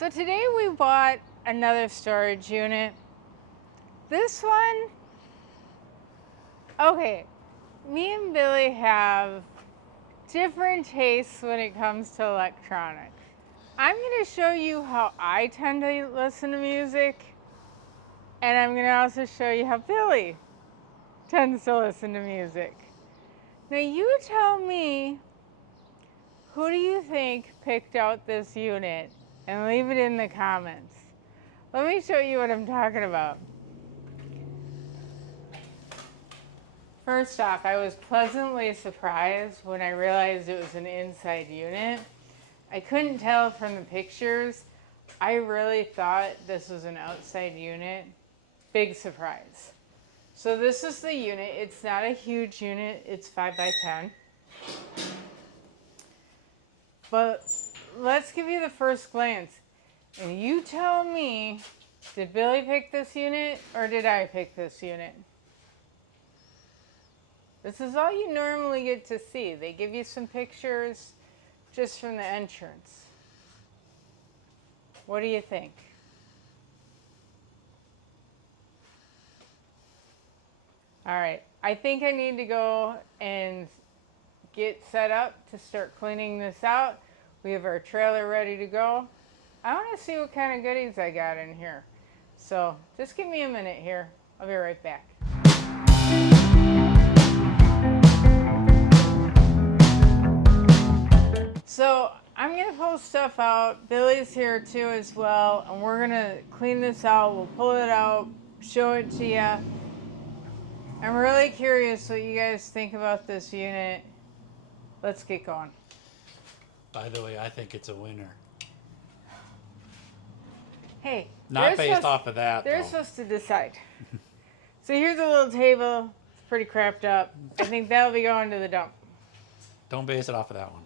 So today we bought another storage unit. This one, okay, me and Billy have different tastes when it comes to electronics. I'm going to show you how I tend to listen to music, and I'm going to also show you how Billy tends to listen to music. Now you tell me, who do you think picked out this unit? And leave it in the comments. Let me show you what I'm talking about. First off, I was pleasantly surprised when I realized it was an inside unit. I couldn't tell from the pictures. I really thought this was an outside unit. Big surprise. So this is the unit. It's not a huge unit. It's 5 by 10. But let's give you the first glance. And you tell me, did Billy pick this unit or did I pick this unit? This is all you normally get to see. They give you some pictures just from the entrance. What do you think? All right, I think I need to go and get set up to start cleaning this out. We have our trailer ready to go. I want to see what kind of goodies I got in here. So just give me a minute here. I'll be right back. So I'm going to pull stuff out. Billy's here too as well. And we're going to clean this out. We'll pull it out, show it to you. I'm really curious what you guys think about this unit. Let's get going. By the way, I think it's a winner. Hey, not based off of that. They're supposed to decide. So here's a little table. It's pretty crapped up. I think that'll be going to the dump. Don't base it off of that one.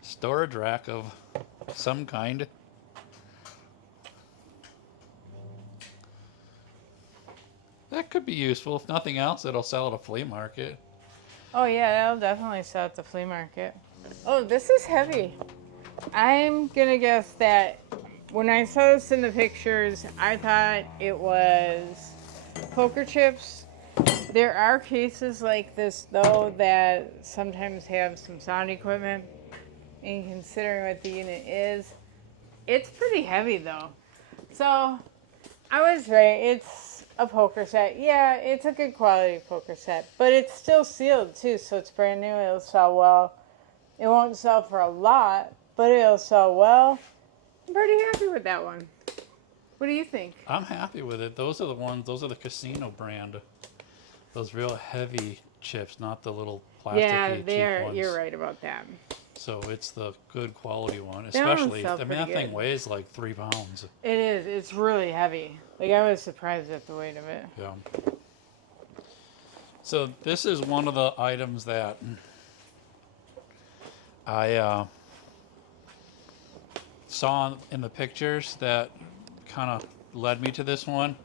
Storage rack of some kind. That could be useful. If nothing else, it'll sell at a flea market. Oh yeah, that'll definitely sell at the flea market. Oh, this is heavy. I'm gonna guess that when I saw this in the pictures, I thought it was poker chips. There are cases like this though that sometimes have some sound equipment. And considering what the unit is, it's pretty heavy though. So I was right. It's a poker set. Yeah, it's a good quality poker set, but it's still sealed too, so it's brand new. It'll sell well. It won't sell for a lot, but it'll sell well. I'm pretty happy with that one. What do you think? I'm happy with it. Those are the ones, those are the casino brand. Those real heavy chips, not the little plastic Yeah, ones. you're right about that. So it's the good quality one. That one Especially, sells I mean, pretty that thing good. weighs like 3 pounds. It is. It's really heavy. Like, I was surprised at the weight of it. Yeah. So this is one of the items that I saw in the pictures that kind of led me to this one.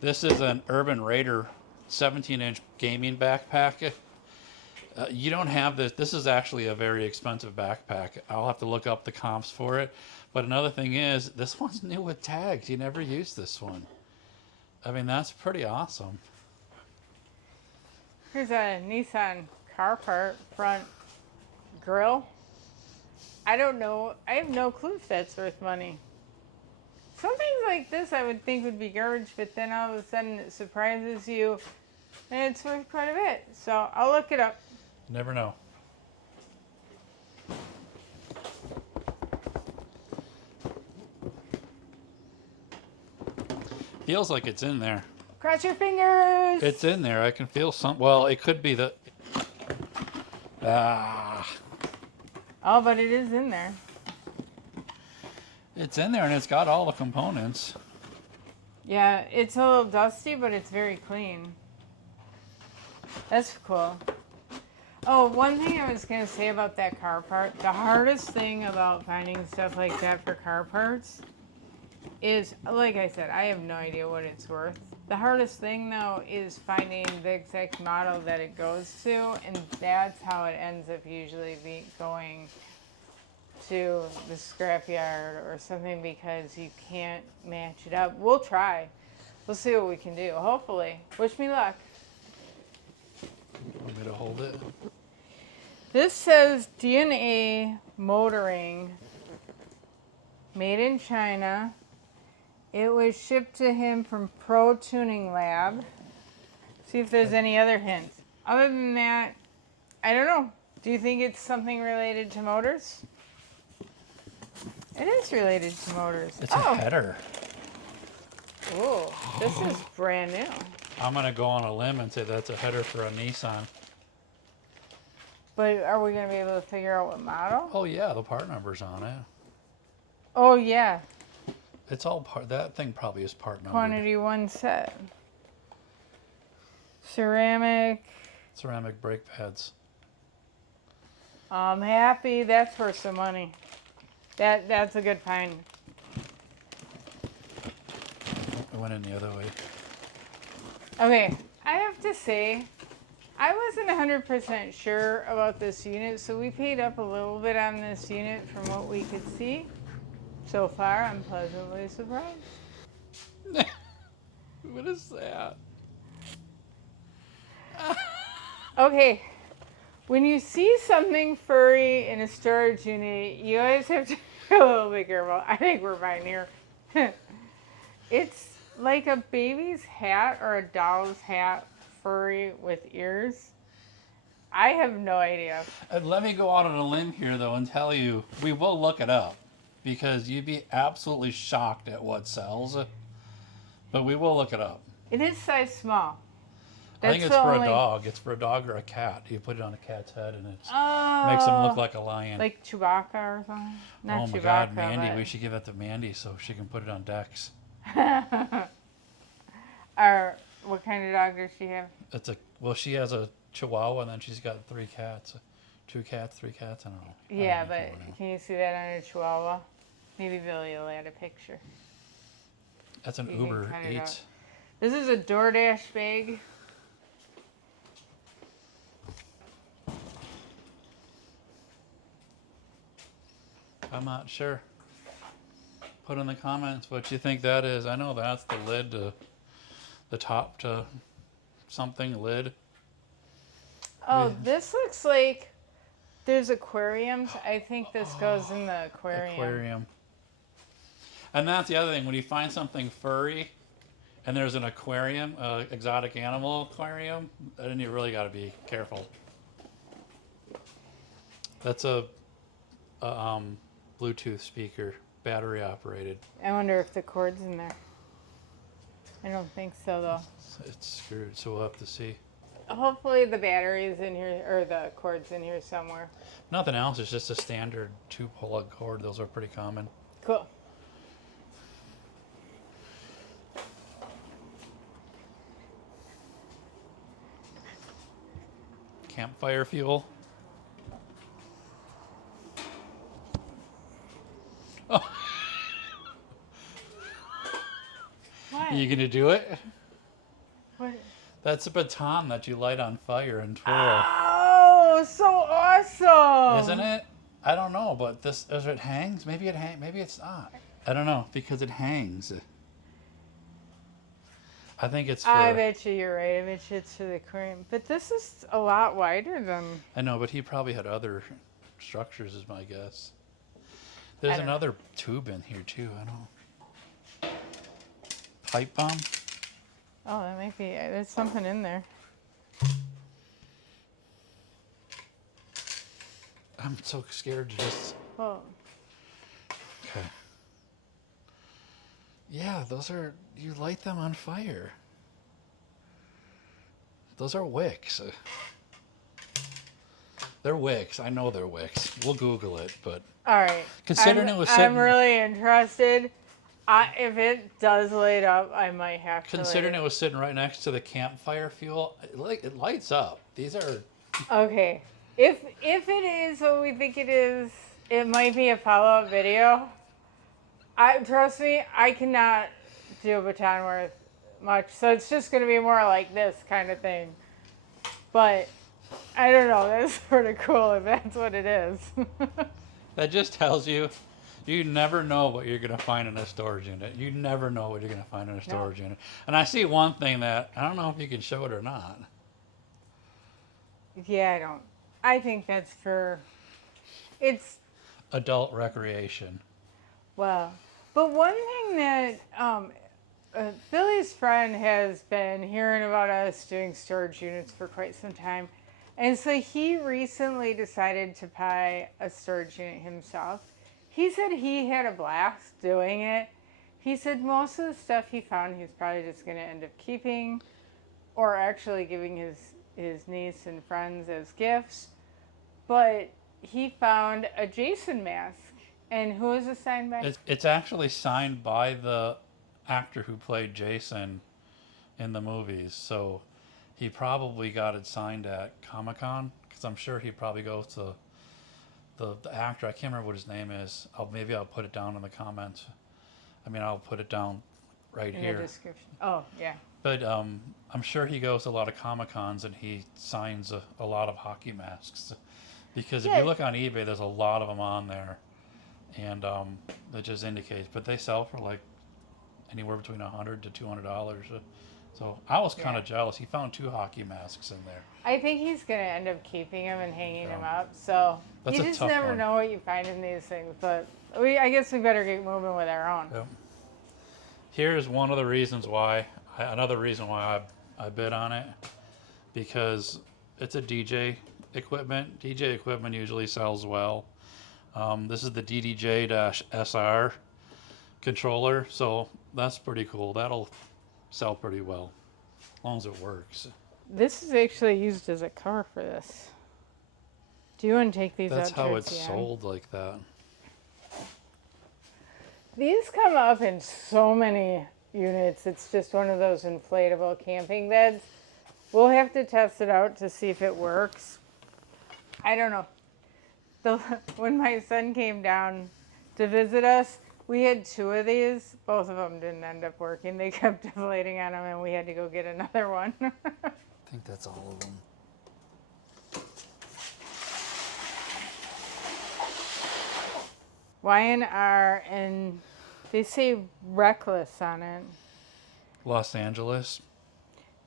This is an Urban Raider 17-inch gaming backpack. You don't have this. This is actually a very expensive backpack. I'll have to look up the comps for it. But another thing is, this one's new with tags. You never used this one. I mean, that's pretty awesome. Here's a Nissan car part front grill. I don't know. I have no clue if that's worth money. Some things like this I would think would be garbage, but then all of a sudden it surprises you and it's worth quite a bit. So I'll look it up. Never know. Feels like it's in there. Cross your fingers. It's in there. I can feel some. Well, it could be the. Oh, but it is in there. It's in there, and it's got all the components. Yeah, it's a little dusty, but it's very clean. That's cool. Oh, one thing I was going to say about that car part, the hardest thing about finding stuff like that for car parts is, like I said, I have no idea what it's worth. The hardest thing though is finding the exact model that it goes to, and that's how it ends up usually going to the scrapyard or something, because you can't match it up. We'll try. We'll see what we can do. Hopefully. Wish me luck. Want me to hold it? This says DNA motoring, made in China. It was shipped to him from Pro Tuning Lab. See if there's any other hints. Other than that, I don't know. Do you think it's something related to motors? It is related to motors. It's a header. Oh, this is brand new. I'm gonna go on a limb and say that's a header for a Nissan. But are we going to be able to figure out what model? Oh yeah, the part number's on it. Oh, yeah. It's all part. That thing probably is part number. Quantity 1 set. Ceramic. Ceramic brake pads. I'm happy. That's worth some money. That's a good find. It went in the other way. Okay, I have to say, I wasn't 100% sure about this unit, so we paid up a little bit on this unit from what we could see. So far, I'm pleasantly surprised. What is that? Okay, when you see something furry in a storage unit, you always have to be a little bit careful. I think we're fine here. It's like a baby's hat or a doll's hat, furry with ears. I have no idea. Let me go out on a limb here, though, and tell you, we will look it up, because you'd be absolutely shocked at what sells. But we will look it up. It is size small. I think it's for a dog. It's for a dog or a cat. You put it on a cat's head, and it makes them look like a lion. Like Chewbacca or something? Not oh my Chewbacca, God, Mandy! but... We should give that to Mandy so she can put it on Dex. Or what kind of dog does she have? She has a Chihuahua, and then she's got 3 cats. 2 cats, 3 cats. I don't know. Yeah, but can you see that on a Chihuahua? Maybe Billy will add a picture. That's an Uber Eats. This is a DoorDash bag. I'm not sure. Put in the comments what you think that is. I know that's the lid to the top to something lid. Oh, this looks like there's aquariums. I think this goes in the aquarium. And that's the other thing. When you find something furry and there's an aquarium, exotic animal aquarium, then you really got to be careful. That's a Bluetooth speaker, battery operated. I wonder if the cord's in there. I don't think so, though. It's screwed, so we'll have to see. Hopefully the battery's in here, or the cord's in here somewhere. Nothing else. It's just a standard 2-plug cord. Those are pretty common. Cool. Campfire fuel. Oh. What? Are you gonna do it? What? That's a baton that you light on fire and twirl. Oh, so awesome! Isn't it? I don't know, but this as it hangs. Maybe maybe it's not. I don't know because it hangs. I think it's for... I bet you're right. I bet you it's for the aquarium. But this is a lot wider than... I know, but he probably had other structures is my guess. There's another tube in here too. I don't know. Pipe bomb? Oh, that might be... There's something in there. I'm so scared to just... Well... Okay. Yeah, those are... You light them on fire. Those are wicks. They're wicks. I know they're wicks. We'll Google it, but... All right. Considering it was sitting... I'm really interested. If it does light up, I might have to... Considering it was sitting right next to the campfire fuel, it lights up. These are... Okay. If it is what we think it is, it might be a follow-up video. Trust me, I cannot do baton worth much, so it's just gonna be more like this kind of thing. But I don't know. That's sort of cool if that's what it is. That just tells you, you never know what you're gonna find in a storage unit. You never know what you're gonna find in a storage unit. And I see one thing that I don't know if you can show it or not. Yeah, I don't. I think that's for. It's Adult recreation. well, but one thing that Billy's friend has been hearing about us doing storage units for quite some time. And so he recently decided to buy a storage unit himself. He said he had a blast doing it. He said most of the stuff he found he's probably just going to end up keeping or actually giving his niece and friends as gifts. But he found a Jason mask. And who is it signed by? It's actually signed by the actor who played Jason in the movies. So he probably got it signed at Comic-Con because I'm sure he probably goes to the actor. I can't remember what his name is. Maybe I'll put it down in the comments. I mean, I'll put it down right in here. the description. Oh, yeah. But I'm sure he goes to a lot of Comic-Cons and he signs a lot of hockey masks. Because if you look on eBay, there's a lot of them on there. And that just indicates. But they sell for like anywhere between $100 to $200. So I was kind of jealous. He found 2 hockey masks in there. I think he's going to end up keeping them and hanging them up. So That's you a just tough never one. know what you find in these things. But I guess we better get moving with our own. Yep. Here's one of the reasons why, another reason why I bid on it, because it's a DJ equipment. DJ equipment usually sells well. This is the DDJ-SR controller, so that's pretty cool. That'll sell pretty well, as long as it works. This is actually used as a cover for this. Do you want to take these That's out? how towards it's the sold like that. These come up in so many units. It's just one of those inflatable camping beds. We'll have to test it out to see if it works. I don't know. When my son came down to visit us, we had 2 of these. Both of them didn't end up working. They kept deflating on them, and we had to go get another one. I think that's all of them. Y&R, and they say reckless on it. Los Angeles.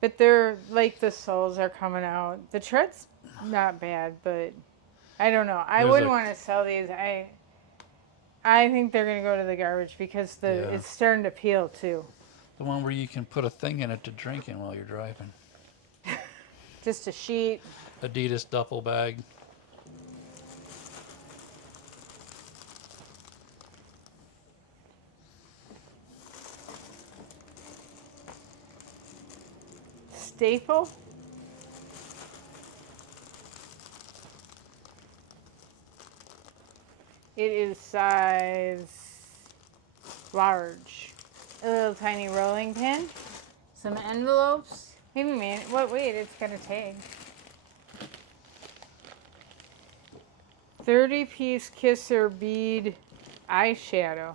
But they're like the soles are coming out. The tread's not bad, but I don't know. I wouldn't want to sell these. I think they're gonna go to the garbage because it's starting to peel too. The one where you can put a thing in it to drink in while you're driving. Just a sheet. Adidas duffel bag. Staple. It is size large. A little tiny rolling pin. Some envelopes. Maybe wait, it's got a tag. 30-piece kisser bead eyeshadow.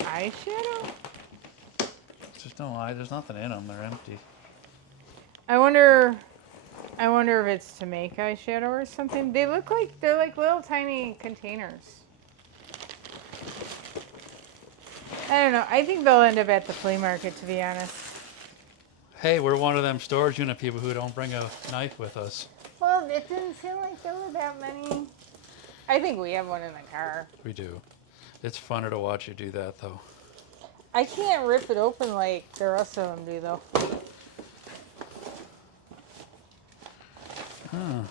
Eyeshadow? Just don't lie. There's nothing in them. They're empty. I wonder if it's to make eyeshadow or something. They're like little tiny containers. I don't know. I think they'll end up at the flea market, to be honest. Hey, we're one of them storage unit people who don't bring a knife with us. Well, it didn't seem like there were that many. I think we have one in the car. We do. It's funner to watch you do that, though. I can't rip it open like the rest of them do, though. Huh.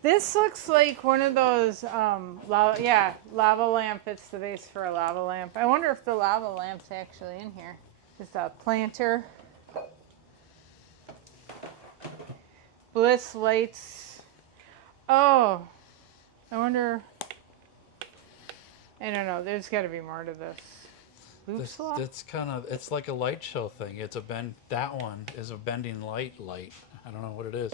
This looks like one of those, lava lamp. It's the base for a lava lamp. I wonder if the lava lamp's actually in here. Just a planter. Bliss lights. Oh, I wonder. I don't know. There's got to be more to this. Loop swap? It's kind of, it's like a light show thing. It's a bend. That one is a bending light. I don't know what it is.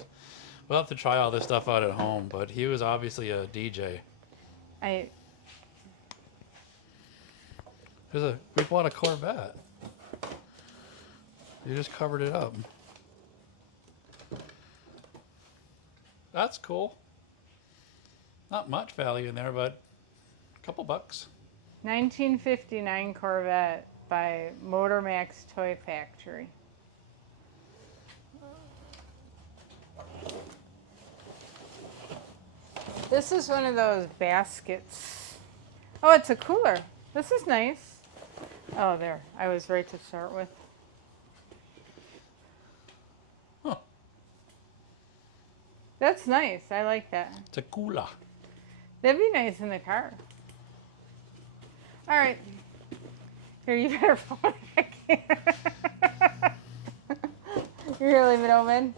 We'll have to try all this stuff out at home. But he was obviously a DJ. We bought a Corvette. You just covered it up. That's cool. Not much value in there, but a couple bucks. 1959 Corvette by Motor Max Toy Factory. This is one of those baskets. Oh, it's a cooler. This is nice. Oh, there. I was right to start with. Huh. That's nice. I like that. It's a cooler. That'd be nice in the car. All right. Here, you better phone it back. You're gonna leave it open?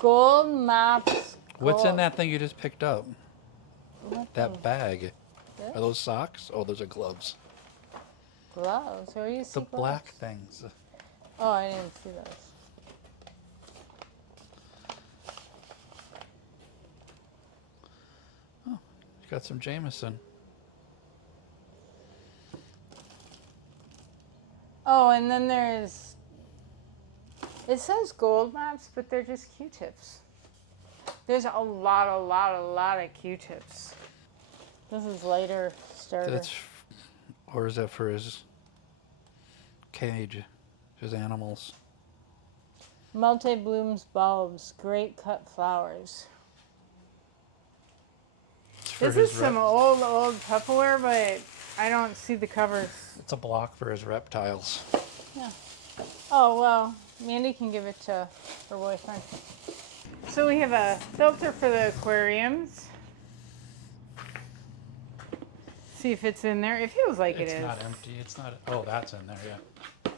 Gold mops. What's in gold. that thing you just picked up? What That thing? bag. This? Are those socks? Oh, those are gloves. Gloves. Where do you see The gloves? black things. Oh, I didn't see those. You got some Jameson. Oh, and then there's. It says gold mops, but they're just Q-tips. There's a lot of Q-tips. This is lighter starter. That's, or is that for his cage, his animals? Multi-blooms bulbs, great cut flowers. It's for This his is some old Tupperware, but I don't see the covers. It's a block for his reptiles. Yeah. Oh, well, Mandy can give it to her boyfriend. So we have a filter for the aquariums. See if it's in there. It feels like It's it is. not empty. It's not. Oh, that's in there. Yeah.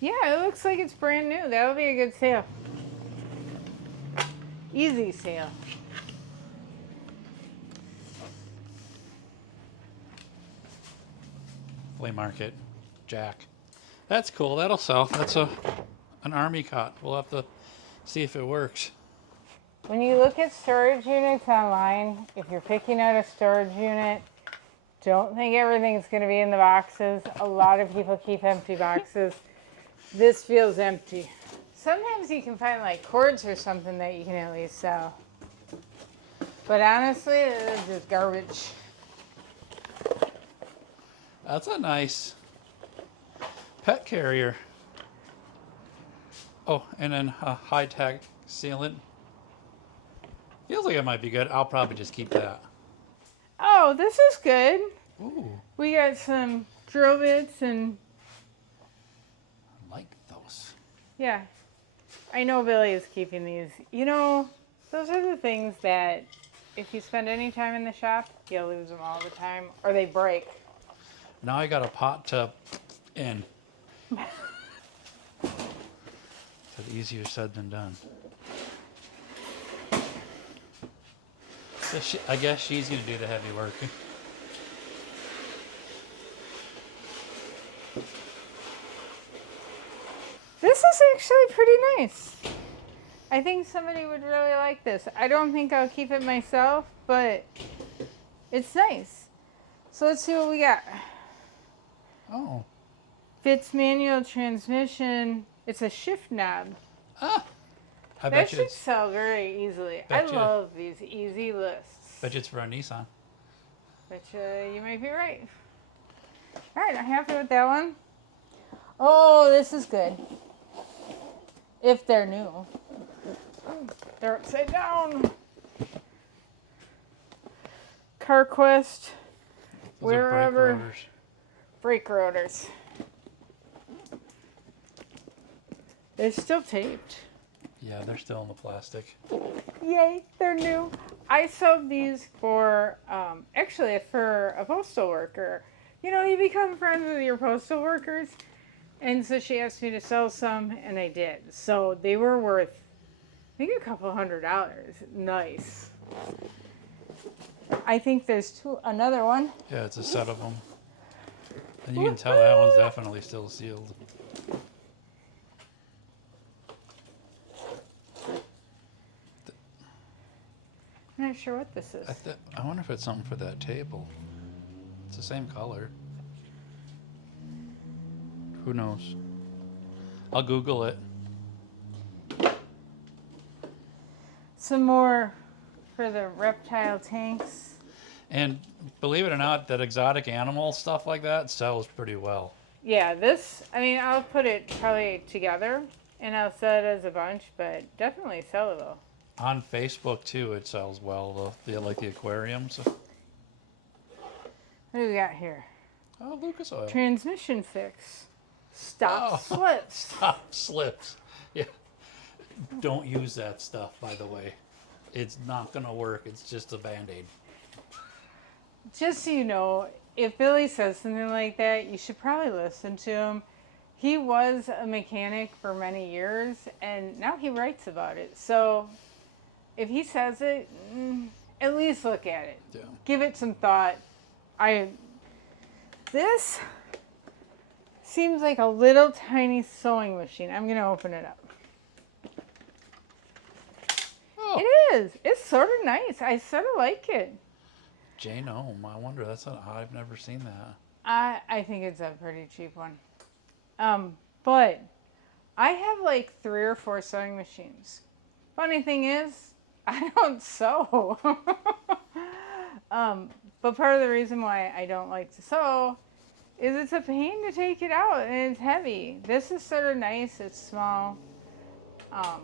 Yeah, it looks like it's brand new. That would be a good sale. Easy sale. Flea market, Jack. That's cool. That'll sell. That's an army cot. We'll have to see if it works. When you look at storage units online, if you're picking out a storage unit, don't think everything's going to be in the boxes. A lot of people keep empty boxes. This feels empty. Sometimes you can find like cords or something that you can at least sell. But honestly, it's just garbage. That's a nice pet carrier. Oh, and then a high-tech sealant. Feels like it might be good. I'll probably just keep that. Oh, this is good. Ooh, We got some drill bits and I like those. yeah. I know Billy is keeping these. You know, those are the things that if you spend any time in the shop, you'll lose them all the time or they break. Now I got a pot to in. It's easier said than done. I guess she's gonna do the heavy work. This is actually pretty nice. I think somebody would really like this. I don't think I'll keep it myself, but it's nice. So let's see what we got. Oh. Fitz manual transmission. It's a shift knob. Ah. I That bet you should it's sell very easily. I Bet you- love these easy lists. bet you it's for a Nissan. But you might be right. All right, I'm happy with that one. Oh, this is good. If they're new. They're upside down. CarQuest. Those are brake Wherever. rotors. Brake rotors. They're still taped. Yeah, they're still in the plastic. Yay, they're new. I sold these for, actually for a postal worker. You know, you become friends with your postal workers. And so she asked me to sell some, and I did. So they were worth, I think, $200. Nice. I think there's another one. Yeah, it's a set of them. And you can tell that one's definitely still sealed. I'm not sure what this is. I wonder if it's something for that table. It's the same color. Who knows? I'll Google it. Some more for the reptile tanks. And believe it or not, that exotic animal stuff like that sells pretty well. Yeah, this, I mean, I'll put it probably together and I'll sell it as a bunch, but definitely sellable. On Facebook too, it sells well. Like the aquariums. What do we got here? Oh, Lucas oil. Transmission fix. Stop Oh, slips. Stop slips. Yeah. Don't use that stuff, by the way. It's not going to work. It's just a Band-Aid. Just so you know, if Billy says something like that, you should probably listen to him. He was a mechanic for many years, and now he writes about it. So if he says it, at least look at it. Yeah. Give it some thought. This seems like a little tiny sewing machine. I'm going to open it up. Oh. It is. It's sort of nice. I sort of like it. Jane Ohm. I wonder. I've never seen that. I think it's a pretty cheap one. But I have like 3 or 4 sewing machines. Funny thing is, I don't sew. But part of the reason why I don't like to sew is it's a pain to take it out and it's heavy. This is sort of nice. It's small. I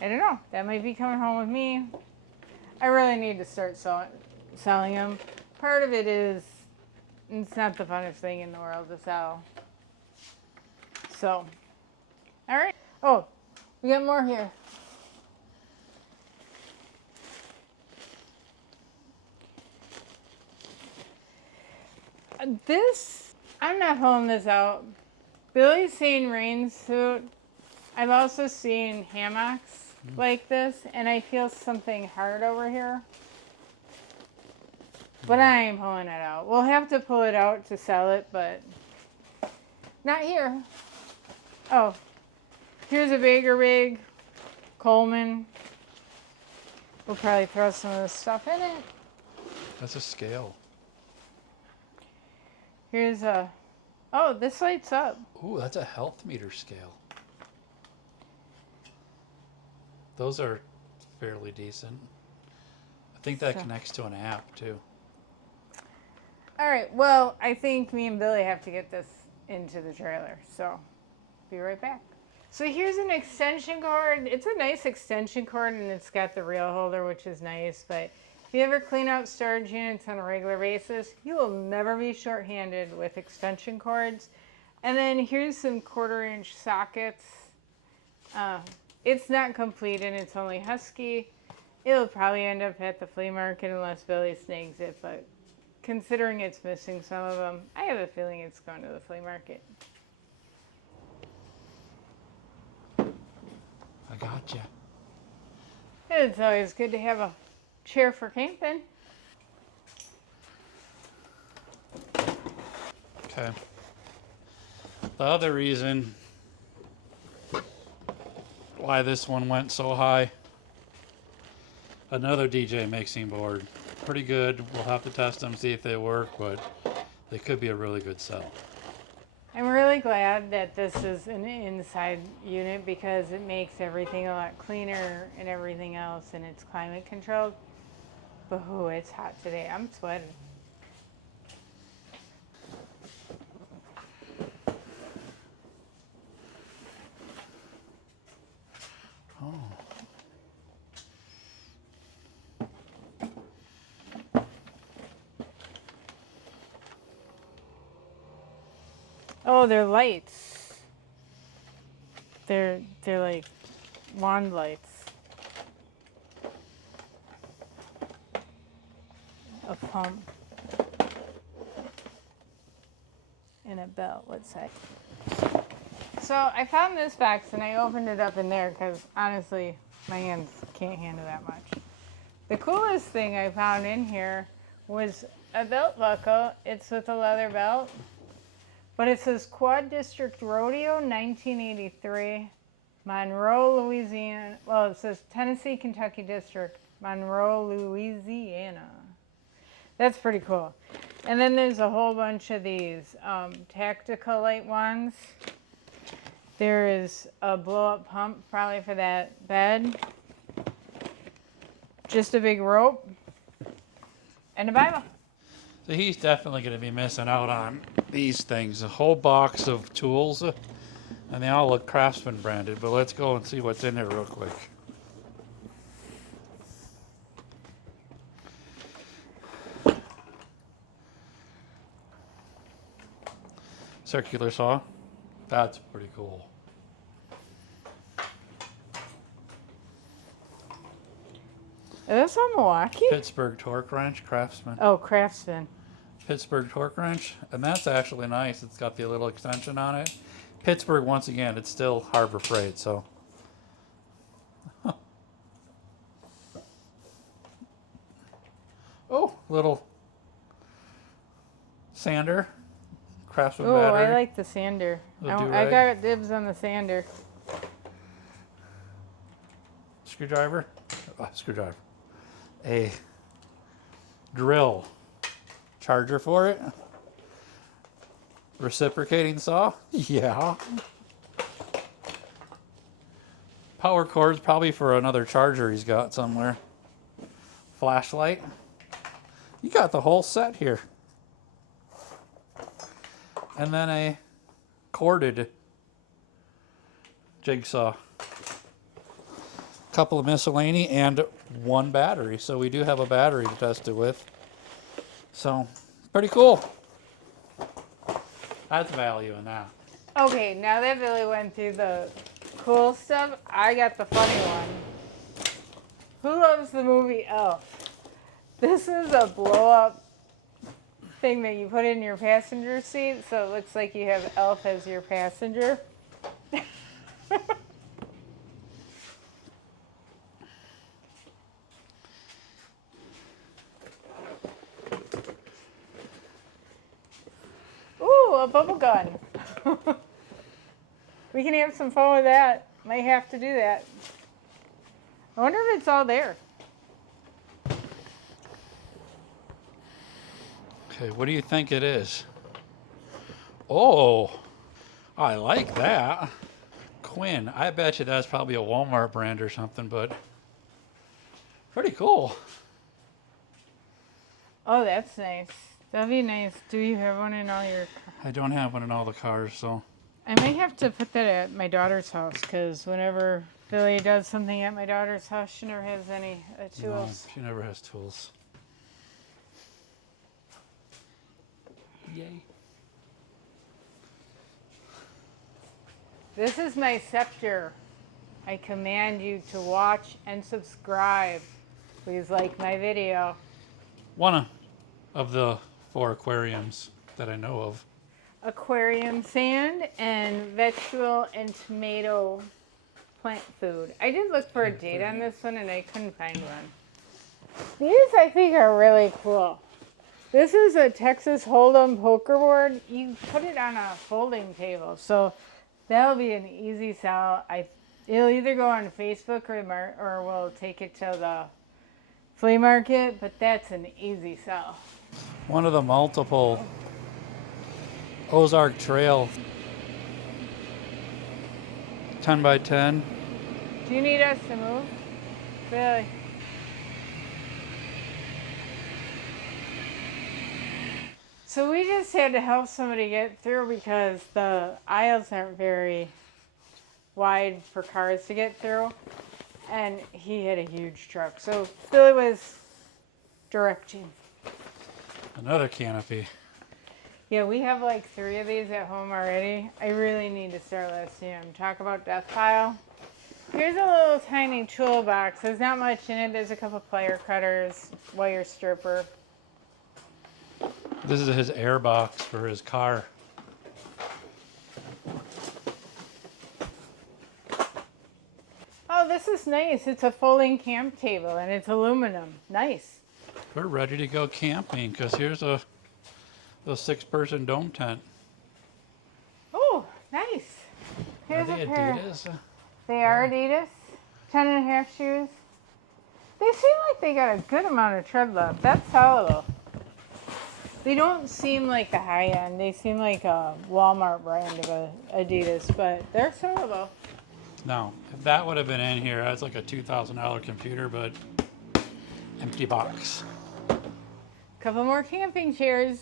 don't know. That might be coming home with me. I really need to start selling them. Part of it is it's not the funnest thing in the world to sell. So, all right. Oh, we got more here. This, I'm not pulling this out. Billy's seen rain suit. I've also seen hammocks like this, and I feel something hard over here. But I ain't pulling it out. We'll have to pull it out to sell it, but not here. Oh, here's a bigger rig, Coleman. We'll probably throw some of this stuff in it. That's a scale. Here's a, oh, this lights up. Ooh, that's a health meter scale. Those are fairly decent. I think that connects to an app too. All right, well, I think me and Billy have to get this into the trailer, so be right back. So here's an extension cord. It's a nice extension cord, and it's got the reel holder, which is nice, but if you ever clean out storage units on a regular basis, you will never be short-handed with extension cords. And then here's some 1/4-inch sockets. It's not complete and it's only husky. It'll probably end up at the flea market unless Billy snags it, but considering it's missing some of them, I have a feeling it's going to the flea market. I gotcha. It's always good to have a chair for camping. Okay. The other reason why this one went so high, another DJ mixing board. Pretty good. We'll have to test them, see if they work, but they could be a really good sell. I'm really glad that this is an inside unit because it makes everything a lot cleaner and everything else, and it's climate controlled. But oh, it's hot today. I'm sweating. Oh. Oh, they're lights. They're like wand lights. A pump. And a belt, let's say. So I found this box and I opened it up in there because honestly, my hands can't handle that much. The coolest thing I found in here was a belt buckle. It's with a leather belt, but it says Quad District Rodeo 1983, Monroe, Louisiana. Well, it says Tennessee, Kentucky District, Monroe, Louisiana. That's pretty cool. And then there's a whole bunch of these tactical light ones. There is a blow-up pump, probably for that bed. Just a big rope. And a Bible. So he's definitely going to be missing out on these things. A whole box of tools, and they all look Craftsman branded. But let's go and see what's in there real quick. Circular saw. That's pretty cool. Is this on Milwaukee? Pittsburgh torque wrench, Craftsman. Oh, Craftsman. Pittsburgh torque wrench, and that's actually nice. It's got the little extension on it. Pittsburgh, once again, it's still Harbor Freight, so. Oh, little sander, Craftsman Oh, battery. I like the sander. The I do-rag. got dibs on the sander. Screwdriver, screwdriver. A drill, charger for it. Reciprocating saw, yeah. Power cords, probably for another charger he's got somewhere. Flashlight. You got the whole set here. And then a corded jigsaw. Couple of miscellany and one battery. So we do have a battery to test it with. So, pretty cool. That's value in that. Okay, now that Billy went through the cool stuff, I got the funny one. Who loves the movie Elf? This is a blow-up thing that you put in your passenger seat, so it looks like you have Elf as your passenger. Ooh, a bubble gun. We can have some fun with that. Might have to do that. I wonder if it's all there. Okay, what do you think it is? Oh, I like that. Quinn, I bet you that's probably a Walmart brand or something, but pretty cool. Oh, that's nice. That'd be nice. Do you have one in all your... I don't have one in all the cars, so. I may have to put that at my daughter's house, because whenever Billy does something at my daughter's house, she never has any tools. No, she never has tools. Yay. This is my scepter. I command you to watch and subscribe. Please like my video. One of the 4 aquariums that I know of. Aquarium sand and vegetable and tomato plant food. I did look for a date on this one and I couldn't find one. These I think are really cool. This is a Texas Hold'em poker board. You put it on a folding table, so that'll be an easy sell. It'll either go on Facebook or we'll take it to the flea market, but that's an easy sell. One of the multiple Ozark Trail 10 by 10. Do you need us to move? Really? So we just had to help somebody get through because the aisles aren't very wide for cars to get through. And he had a huge truck. So Billy was directing. Another canopy. Yeah, we have like 3 of these at home already. I really need to start listing them. Talk about death pile. Here's a little tiny toolbox. There's not much in it. There's a couple plier cutters, wire stripper. This is his air box for his car. Oh, this this is nice. It's a folding camp table and it's aluminum. Nice. We're ready to go camping because here's a 6-person dome tent. Oh, nice. Are Here's they a pair. Adidas? They are Adidas. 10.5 shoes. They seem like they got a good amount of tread left. That's solid though. They don't seem like the high end. They seem like a Walmart brand of a Adidas, but they're sellable. No, if that would have been in here, that's like a $2,000 computer, but empty box. Couple more camping chairs.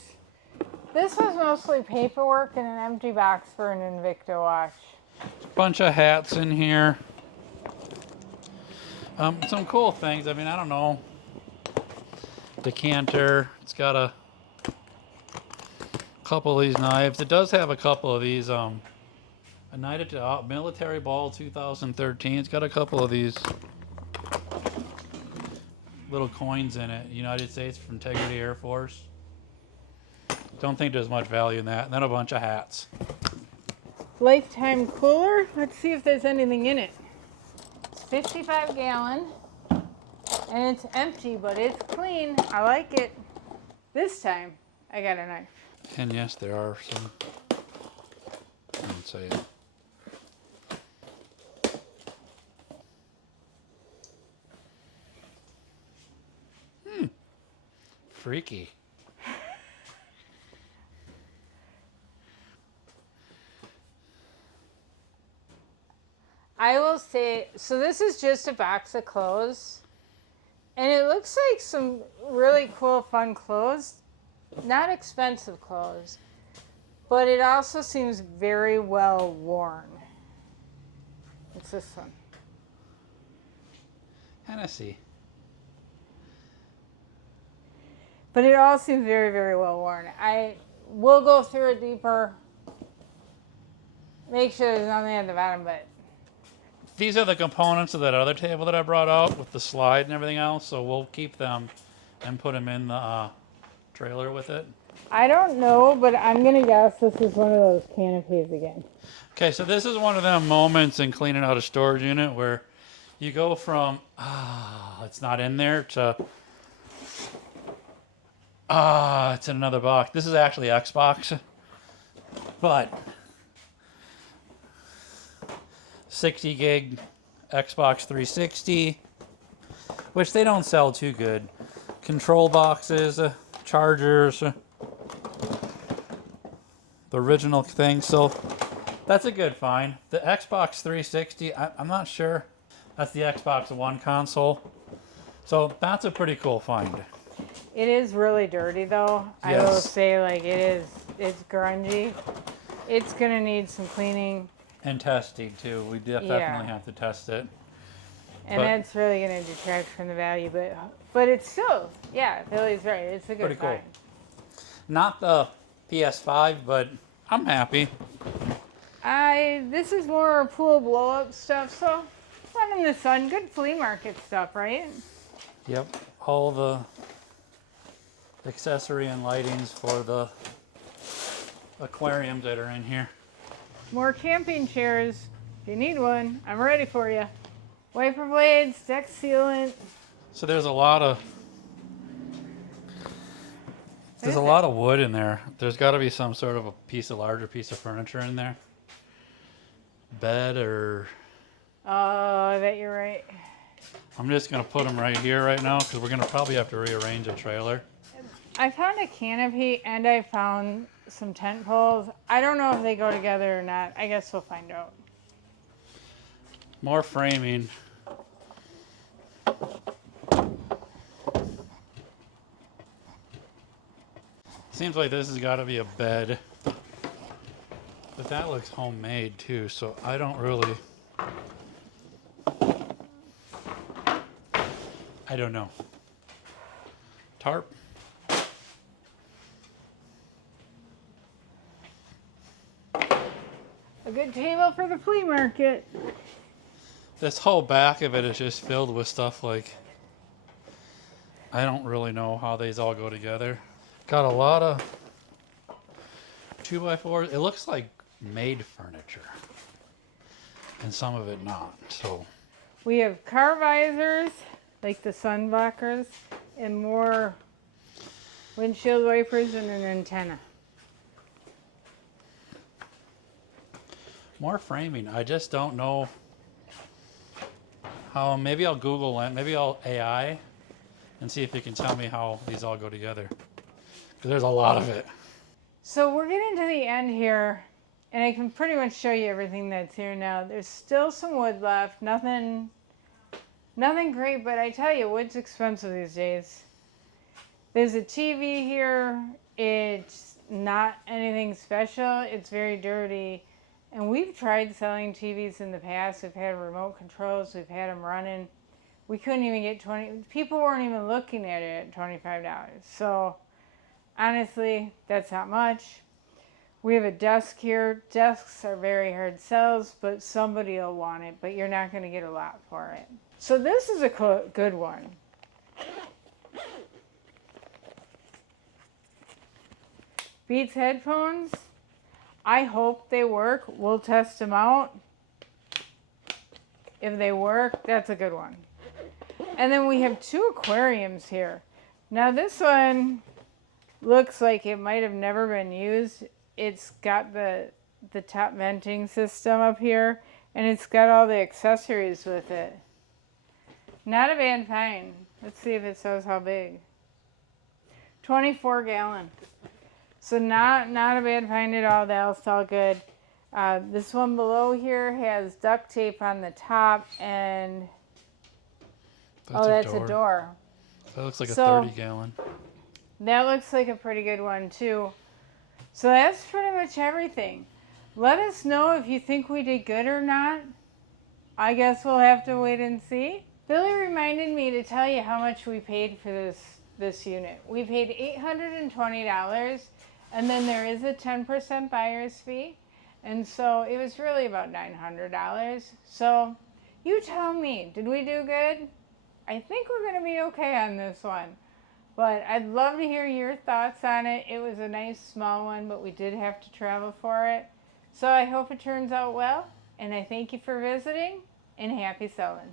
This was mostly paperwork and an empty box for an Invicta watch. Bunch of hats in here. Some cool things. I mean, I don't know. Decanter. It's got a couple of these knives. It does have a couple of these. A Night at the Military Ball 2013. It's got a couple of these little coins in it. United States for Integrity Air Force. Don't think there's much value in that. And then a bunch of hats. Lifetime cooler. Let's see if there's anything in it. It's 55 gallon and it's empty, but it's clean. I like it. This time I got a knife. And yes, there are some. I didn't say it. Freaky. I will say, so this is just a box of clothes. And it looks like some really cool, fun clothes. Not expensive clothes. But it also seems very well worn. It's this one. Hennessy. But it all seems very, very well worn. I will go through it deeper. Make sure there's nothing at the bottom, but These are the components of that other table that I brought out with the slide and everything else, so we'll keep them and put them in the trailer with it. I don't know, but I'm going to guess this is one of those canopies again. Okay, so this is one of them moments in cleaning out a storage unit where you go from, it's not in there, to, it's in another box. This is actually Xbox, but 60 gig Xbox 360, which they don't sell too good. Control boxes, chargers, the original thing. So that's a good find. The Xbox 360, I'm not sure. That's the Xbox One console. So that's a pretty cool find. It is really dirty, though. I will say, like, it's grungy. It's going to need some cleaning. And testing, too. We definitely have to test it. And that's really going to detract from the value. But it's still, yeah, Billy's right. It's a good Pretty cool. find. Not the PS5, but I'm happy. This is more pool blow-up stuff, so fun in the sun. Good flea market stuff, right? Yep. All the accessory and lightings for the aquariums that are in here. More camping chairs. If you need one, I'm ready for you. Wiper blades, deck sealant. So there's a lot of wood in there. There's got to be some sort of larger piece of furniture in there. Bed or... Oh, I bet you're right. I'm just going to put them right here right now because we're going to probably have to rearrange the trailer. I found a canopy and I found some tent poles. I don't know if they go together or not. I guess we'll find out. More framing. Seems like this has got to be a bed. But that looks homemade too, so I don't really... I don't know. Tarp. A good table for the flea market. This whole back of it is just filled with stuff like... I don't really know how these all go together. Got a lot of 2x4s. It looks like made furniture. And some of it not, so... We have car visors, like the sun blockers, and more windshield wipers and an antenna. More framing. I just don't know how. Maybe I'll Google it. Maybe I'll AI and see if it can tell me how these all go together. 'Cause there's a lot of it. So we're getting to the end here, and I can pretty much show you everything that's here now. There's still some wood left. Nothing great, but I tell you, wood's expensive these days. There's a TV here. It's not anything special. It's very dirty. And we've tried selling TVs in the past. We've had remote controls. We've had them running. We couldn't even get 20. People weren't even looking at it at $25. So honestly, that's not much. We have a desk here. Desks are very hard sells, but somebody will want it, but you're not going to get a lot for it. So this is a good one. Beats headphones. I hope they work. We'll test them out. If they work, that's a good one. And then we have two aquariums here. Now this one looks like it might have never been used. It's got the top venting system up here, and it's got all the accessories with it. Not a bad find. Let's see if it says how big. 24 gallon. So not a bad find at all. That's all good. This one below here has duct tape on the top, and that's a door. That looks like a 30 gallon. That looks like a pretty good one too. So that's pretty much everything. Let us know if you think we did good or not. I guess we'll have to wait and see. Billy reminded me to tell you how much we paid for this unit. We paid $820, and then there is a 10% buyer's fee. And so it was really about $900. So you tell me, did we do good? I think we're going to be okay on this one. But I'd love to hear your thoughts on it. It was a nice small one, but we did have to travel for it. So I hope it turns out well. And I thank you for visiting, and happy selling.